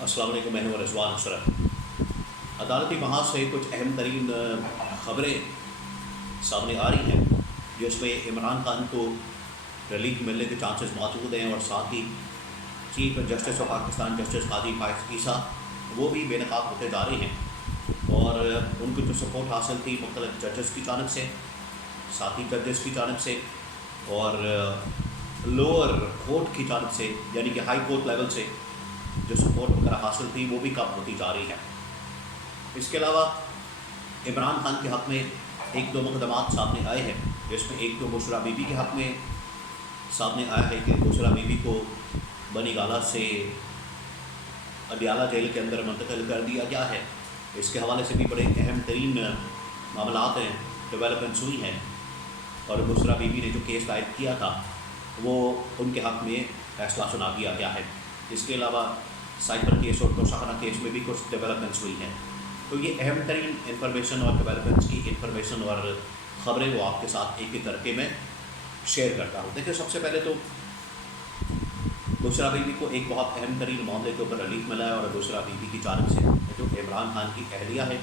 السلام علیکم، میں ہوں رضوان اشرف۔ عدالتی محاذ سے کچھ اہم ترین خبریں سامنے آ رہی ہیں جس میں عمران خان کو ریلیف ملنے کے چانسز موجود ہیں، اور ساتھ ہی chief justice of Pakistan justice Qazi Faez عیسیٰ وہ بھی بے نقاب ہوتے جا رہے ہیں، اور ان کو جو سپورٹ حاصل تھی مختلف ججز کی جانب سے، ساتھی ججز کی جانب سے، اور لوور کورٹ کی جانب سے یعنی کہ ہائی کورٹ لیول سے جو سپورٹ وغیرہ حاصل تھی وہ بھی کم ہوتی جا رہی ہے۔ اس کے علاوہ عمران خان کے حق میں ایک دو مقدمات سامنے آئے ہیں، جس میں ایک تو بشرا بی بی کے حق میں سامنے آیا ہے کہ بشرا بی بی کو بنی گالہ سے اڈیالہ جیل کے اندر منتقل کر دیا گیا ہے۔ اس کے حوالے سے بھی بڑے اہم ترین معاملات ہیں، ڈیولپمنٹس ہوئی ہیں، اور بشرا بی بی نے جو کیس دائر کیا تھا وہ ان کے حق میں فیصلہ سنا دیا گیا ہے۔ اس کے علاوہ سائبر کیس اور توشاخانہ کیس میں بھی کچھ ڈیولپمنٹس ہوئی ہیں۔ تو یہ اہم ترین انفارمیشن اور ڈیولپمنٹس کی انفارمیشن اور خبریں وہ آپ کے ساتھ ایک ایک کر کے میں شیئر کرتا ہوں۔ دیکھیں، سب سے پہلے تو بشرا بی بی کو ایک بہت اہم ترین معاملے کے اوپر ریلیف ملا ہے، اور بشرا بی بی کی جانب سے جو عمران خان کی اہلیہ ہے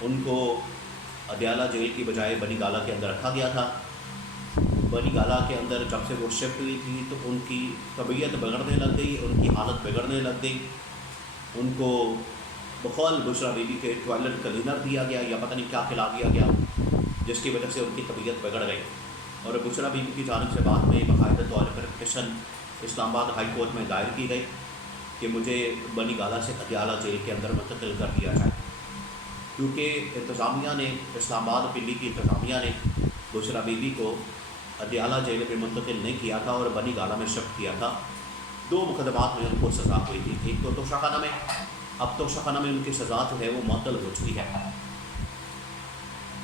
ان کو اڈیالہ جیل کی بجائے بنی گالہ کے اندر رکھا گیا تھا۔ بنی گالہ کے اندر جب سے وہ شفٹ ہوئی تھی تو ان کی طبیعت بگڑنے لگ گئی، ان کی حالت بگڑنے لگ گئی، ان کو بقول بشرا بی بی کے ٹوائلٹ کلینر دیا گیا یا پتہ نہیں کیا کھلا دیا گیا، جس کی وجہ سے ان کی طبیعت بگڑ گئی، اور بشرا بی بی کی جانب سے بعد میں باقاعدہ طور پر پٹیشن اسلام آباد ہائی کورٹ میں دائر کی گئی کہ مجھے بنی گالہ سے اڈیالہ جیل کے اندر منتقل کر دیا جائے، کیونکہ انتظامیہ نے، اسلام آباد پنڈی کی انتظامیہ نے بشرا بی بی کو اڈیالہ جیل میں منتقل نہیں کیا تھا اور بنی گالہ میں شفٹ کیا تھا۔ دو مقدمات میں ان کو سزا ہوئی تھی، ایک تو توشاخانہ میں، اب توشاخانہ میں ان کی سزا جو ہے وہ معطل ہو چکی ہے،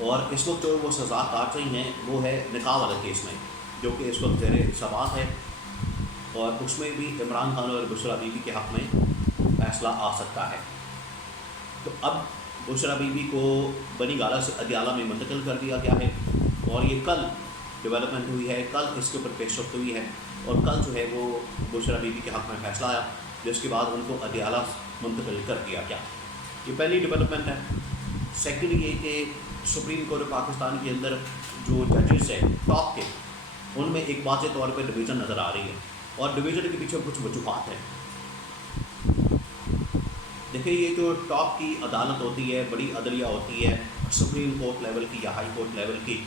اور اس وقت جو وہ سزا کاٹ رہی ہیں وہ ہے نکاح والے کیس میں، جو کہ اس وقت زیر سماعت ہے، اور اس میں بھی عمران خان اور بشرا بی بی کے حق میں فیصلہ آ سکتا ہے۔ تو اب بشرا بی بی کو بنی گالہ سے اڈیالہ میں منتقل کر دیا گیا ہے، اور یہ کل ڈیولپمنٹ ہوئی ہے، کل اس کے اوپر پیش رفت ہوئی ہے، اور کل جو ہے وہ بشرا بی بی کے حق میں فیصلہ آیا، جس کے بعد ان کو اڈیالہ منتقل کر دیا گیا۔ یہ پہلی ڈیولپمنٹ ہے۔ سیکنڈ یہ کہ سپریم کورٹ پاکستان کے اندر جو ججز ہیں ٹاپ کے، ان میں ایک واضح طور پہ ڈویژن نظر آ رہی ہے، اور ڈویژن کے پیچھے کچھ وجوہات ہیں۔ دیکھیں، یہ جو ٹاپ کی عدالت ہوتی ہے، بڑی عدلیہ ہوتی ہے، سپریم کورٹ لیول کی یا ہائی کورٹ لیول کی،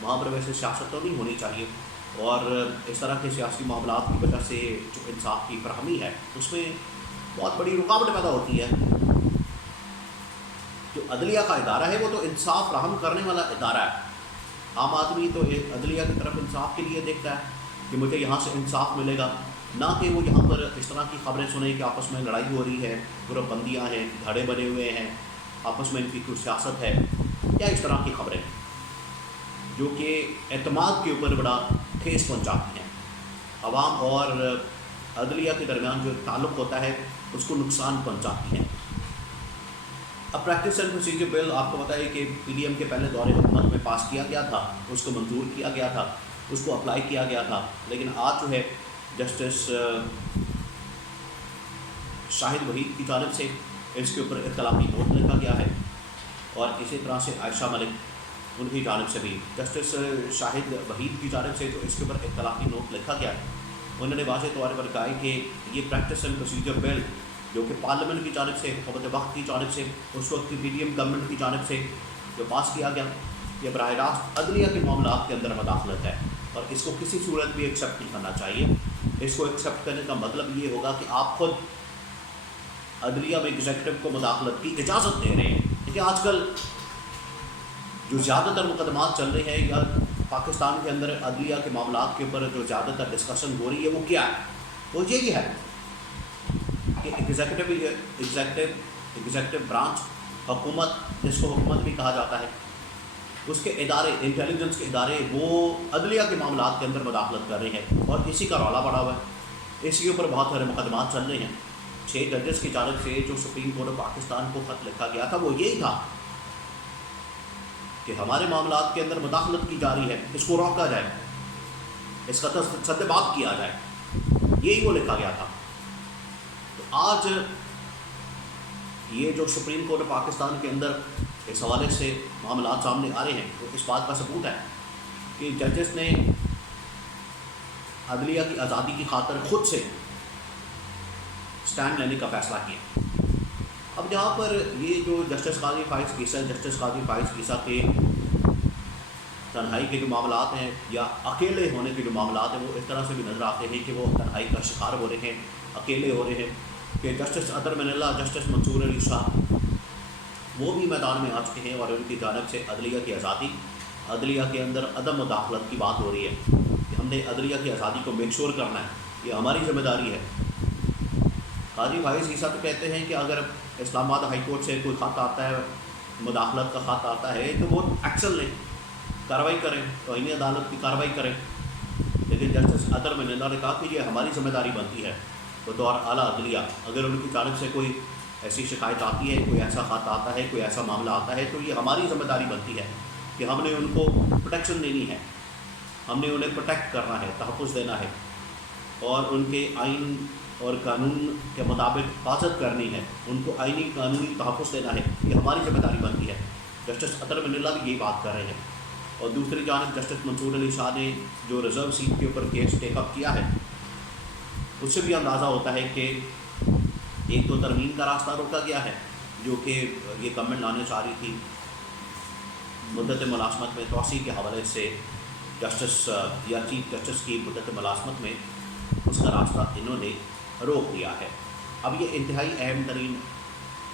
وہاں پر ویسے سیاست تو نہیں ہونی چاہیے، اور اس طرح کے سیاسی معاملات کی وجہ سے جو انصاف کی فراہمی ہے اس میں بہت بڑی رکاوٹ پیدا ہوتی ہے۔ جو عدلیہ کا ادارہ ہے وہ تو انصاف فراہم کرنے والا ادارہ ہے۔ عام آدمی تو ایک عدلیہ کی طرف انصاف کے لیے دیکھتا ہے کہ مجھے یہاں سے انصاف ملے گا، نہ کہ وہ یہاں پر اس طرح کی خبریں سنیں کہ آپس میں لڑائی ہو رہی ہے، گروپ بندیاں ہیں، دھڑے بنے ہوئے ہیں، آپس میں ان کی کچھ سیاست ہے، یا اس طرح کی خبریں جو کہ اعتماد کے اوپر بڑا ٹھیس پہنچاتی ہیں۔ عوام اور عدلیہ کے درمیان جو تعلق ہوتا ہے اس کو نقصان پہنچاتی ہیں۔ اب پریکٹس اینڈ پروسیجر بل آپ کو بتائے کہ پی ڈی ایم کے پہلے دور حکومت میں پاس کیا گیا تھا، اس کو منظور کیا گیا تھا، اس کو اپلائی کیا گیا تھا، لیکن آج جو ہے جسٹس شاہد وحید کی جانب سے اس کے اوپر اختلافی نوٹ لکھا گیا ہے، اور اسی طرح سے عائشہ ملک ان کی جانب سے بھی جسٹس شاہد وحید کی جانب سے جو اس کے اوپر اختلافی نوٹ لکھا گیا ہے، انہوں نے واضح طور پر کہا کہ یہ پریکٹس اینڈ پروسیجر بل جو کہ پارلیمنٹ کی جانب سے، حکومت وقت کی جانب سے، اس وقت کی پی ڈی ایم گورنمنٹ کی جانب سے جو پاس کیا گیا، یہ براہ راست عدلیہ کے معاملات کے اندر مداخلت ہے، اور اس کو کسی صورت بھی ایکسیپٹ نہیں کرنا چاہیے۔ اس کو ایکسیپٹ کرنے کا مطلب یہ ہوگا کہ آپ خود عدلیہ میں ایگزیکٹو کو مداخلت کی اجازت دے رہے ہیں۔ دیکھیے، آج کل جو زیادہ تر مقدمات چل رہے ہیں یا پاکستان کے اندر عدلیہ کے معاملات کے اوپر جو زیادہ تر ڈسکشن ہو رہی ہے وہ کیا ہے؟ وہ یہی ہے کہ ایگزیکٹو برانچ، حکومت جس کو حکومت بھی کہا جاتا ہے، اس کے ادارے، انٹیلیجنس کے ادارے، وہ عدلیہ کے معاملات کے اندر مداخلت کر رہے ہیں، اور اسی کا رولا پڑا ہوا ہے۔ اس کے اوپر بہت سارے مقدمات چل رہے ہیں۔ 6 ججز کی جانب سے جو سپریم کورٹ آف پاکستان کو خط لکھا گیا تھا وہ یہی تھا کہ ہمارے معاملات کے اندر مداخلت کی جا رہی ہے، اس کو روکا جائے، اس کا سد بات کیا جائے، یہی وہ لکھا گیا تھا۔ تو آج یہ جو سپریم کورٹ آف پاکستان کے اندر اس حوالے سے معاملات سامنے آ رہے ہیں وہ اس بات کا ثبوت ہے کہ ججز نے عدلیہ کی آزادی کی خاطر خود سے سٹینڈ لینے کا فیصلہ کیا۔ اب جہاں پر یہ جو جسٹس قاضی فائز عیسیٰ جسٹس قاضی فائز عیسیٰ کے تنہائی کے جو معاملات ہیں یا اکیلے ہونے کے جو معاملات ہیں وہ اس طرح سے بھی نظر آتے ہیں کہ وہ تنہائی کا شکار ہو رہے ہیں، اکیلے ہو رہے ہیں، کہ جسٹس اطہر من اللہ، جسٹس منصور علی شاہ وہ بھی میدان میں آ چکے ہیں اور ان کی جانب سے عدلیہ کی آزادی، عدلیہ کے اندر عدم مداخلت کی بات ہو رہی ہے کہ ہم نے عدلیہ کی آزادی کو میک شور کرنا ہے، یہ ہماری ذمہ داری ہے۔ قاضی فائز عیسیٰ تو کہتے ہیں کہ اگر اسلام آباد ہائی کورٹ سے کوئی خط آتا ہے، مداخلت کا خط آتا ہے تو وہ ایکشن لیں، کارروائی کریں، توہین عدالت کی کارروائی کریں، لیکن جسٹس اطہر من اللہ نے کہا کہ یہ ہماری ذمہ داری بنتی ہے بطور اعلیٰ عدلیہ، اگر ان کی جانب سے کوئی ایسی شکایت آتی ہے، کوئی ایسا خط آتا ہے، کوئی ایسا معاملہ آتا ہے تو یہ ہماری ذمہ داری بنتی ہے کہ ہم نے ان کو پروٹیکشن دینی ہے، ہم نے انہیں پروٹیکٹ کرنا ہے، تحفظ دینا ہے اور ان کے آئین اور قانون کے مطابق حفاظت کرنی ہے، ان کو آئینی قانونی تحفظ دینا ہے، یہ ہماری ذمہ داری بنتی ہے۔ جسٹس اطہر من اللہ بھی یہی بات کر رہے ہیں۔ اور دوسری جانب جسٹس منصور علی شاہ نے جو ریزرو سیٹ کے اوپر کیس ٹیک اپ کیا ہے اس سے بھی اندازہ ہوتا ہے کہ ایک تو ترمیم کا راستہ روکا گیا ہے جو کہ یہ گورنمنٹ لانے چاہ رہی تھی، مدت ملازمت میں توسیع کے حوالے سے جسٹس یا چیف جسٹس کی مدت ملازمت میں اس کا راستہ انہوں نے روک دیا ہے۔ اب یہ انتہائی اہم ترین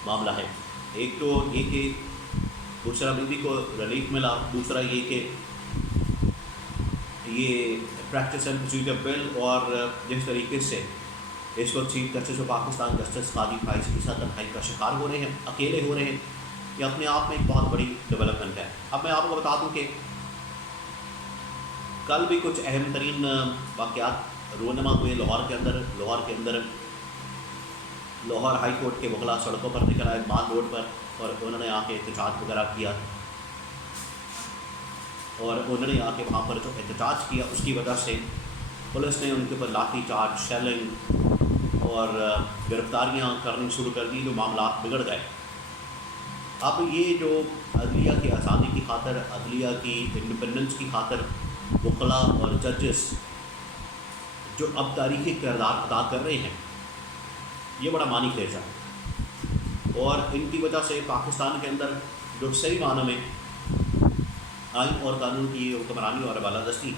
معاملہ ہے، ایک تو یہ کہ بشریٰ بی بی کو ریلیف ملا، دوسرا یہ کہ یہ پریکٹس اینڈ پروسیجر بل اور جس طریقے سے اس وقت chief justice of Pakistan justice Qazi Faez عیسیٰ تنہائی کا شکار ہو رہے ہیں، اکیلے ہو رہے ہیں، یہ اپنے آپ میں ایک بہت بڑی ڈیولپمنٹ ہے۔ اب میں آپ کو بتا دوں کہ کل بھی کچھ اہم ترین واقعات رونما ہوئے لاہور کے اندر لاہور ہائی کورٹ کے وکلاء سڑکوں پر نکل آئے مال روڈ پر اور انہوں نے آ کے احتجاج وغیرہ کیا، اور انہوں نے آ کے وہاں پر جو احتجاج کیا اس کی وجہ سے پولیس نے ان کے اوپر لاٹھی چارج، شیلنگ اور گرفتاریاں کرنی شروع کر دی، جو معاملات بگڑ گئے۔ اب یہ جو عدلیہ کی آزادی کی خاطر، عدلیہ کی انڈیپینڈنس کی خاطر وکلاء اور ججز جو اب تاریخی کردار ادا کر رہے ہیں یہ بڑا معنی خیز ہے، اور ان کی وجہ سے پاکستان کے اندر جو صحیح معنی میں آئین اور قانون کی حکمرانی اور بالادستی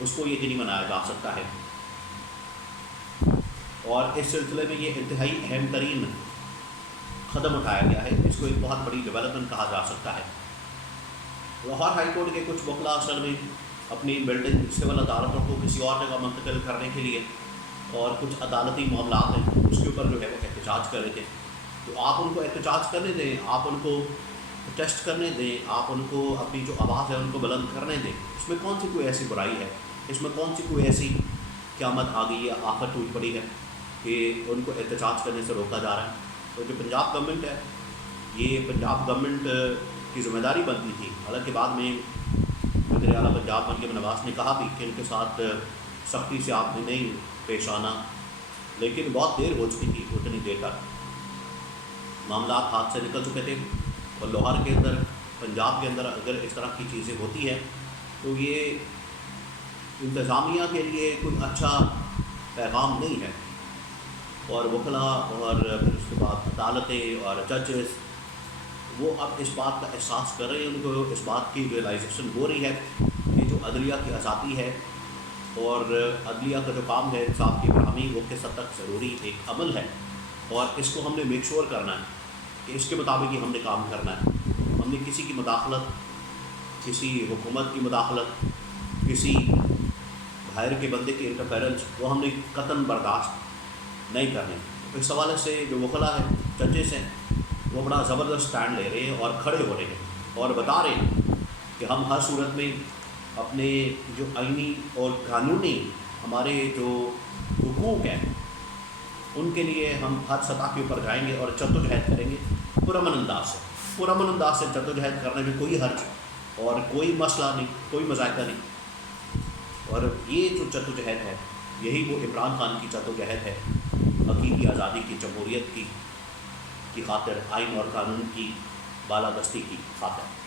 اس کو یقینی بنایا جا سکتا ہے۔ اور اس سلسلے میں یہ انتہائی اہم ترین قدم اٹھایا گیا ہے، اس کو ایک بہت بڑی ڈیولپمنٹ کہا جا سکتا ہے۔ لاہور ہائی کورٹ کے کچھ وکلاء اصل میں اپنی بلڈنگ سول عدالتوں کو کسی اور جگہ منتقل کرنے کے لیے اور کچھ عدالتی معاملات ہیں اس کے اوپر جو ہے وہ احتجاج کر رہے تھے، تو آپ ان کو احتجاج کرنے دیں، آپ ان کو ٹیسٹ کرنے دیں، آپ ان کو اپنی جو آواز ہے ان کو بلند کرنے دیں، اس میں کون سی کوئی ایسی برائی ہے، اس میں کون سی کوئی ایسی قیامت آ گئی ہے، آفت ٹوٹ پڑی ہے کہ ان کو احتجاج کرنے سے روکا جا رہا ہے۔ تو جو پنجاب گورنمنٹ ہے یہ پنجاب گورنمنٹ کی ذمہ داری بنتی تھی، حالانکہ بعد میں وزیر اعلیٰ پنجاب مریم نواز نے کہا بھی کہ ان کے ساتھ سختی سے آپ نے نہیں پیش آنا، لیکن بہت دیر ہو چکی تھی، اتنی دیر تک معاملات ہاتھ سے نکل چکے تھے، اور لاہور کے اندر پنجاب کے اندر اگر اس طرح کی چیزیں ہوتی ہیں تو یہ انتظامیہ کے لیے کوئی اچھا پیغام نہیں ہے، اور وکلاء اور پھر اس کے بعد عدالتیں اور ججز وہ اب اس بات کا احساس کر رہے ہیں، ان کو اس بات کی ریئلائزیشن ہو رہی ہے کہ جو عدلیہ کی آزادی ہے اور عدلیہ کا جو کام ہے انصاف کی فراہمی وہ کس حد تک ضروری ایک عمل ہے، اور اس کو ہم نے میک شور کرنا ہے کہ اس کے مطابق ہی ہم نے کام کرنا ہے۔ ہم نے کسی کی مداخلت، کسی حکومت کی مداخلت، کسی باہر کے بندے کی انٹرفیرنس وہ ہم نے قطعاً برداشت نہیں کرنے۔ اس حوالے سے جو وکلاء ہیں، ججز ہیں، وہ بڑا زبردست سٹینڈ لے رہے ہیں اور کھڑے ہو رہے ہیں اور بتا رہے ہیں کہ ہم ہر صورت میں اپنے جو آئینی اور قانونی ہمارے جو حقوق ہیں ان کے لیے ہم ہر سطح کے اوپر جائیں گے اور جدوجہد کریں گے پرامن انداز سے جدوجہد کرنے میں کوئی حرج اور کوئی مسئلہ نہیں، کوئی مذائقہ نہیں۔ اور یہ جو جدوجہد ہے یہی وہ عمران خان کی جدوجہد ہے، حقیقی آزادی کی، جمہوریت کی، کی خاطر، آئین اور قانون کی بالادستی کی خاطر۔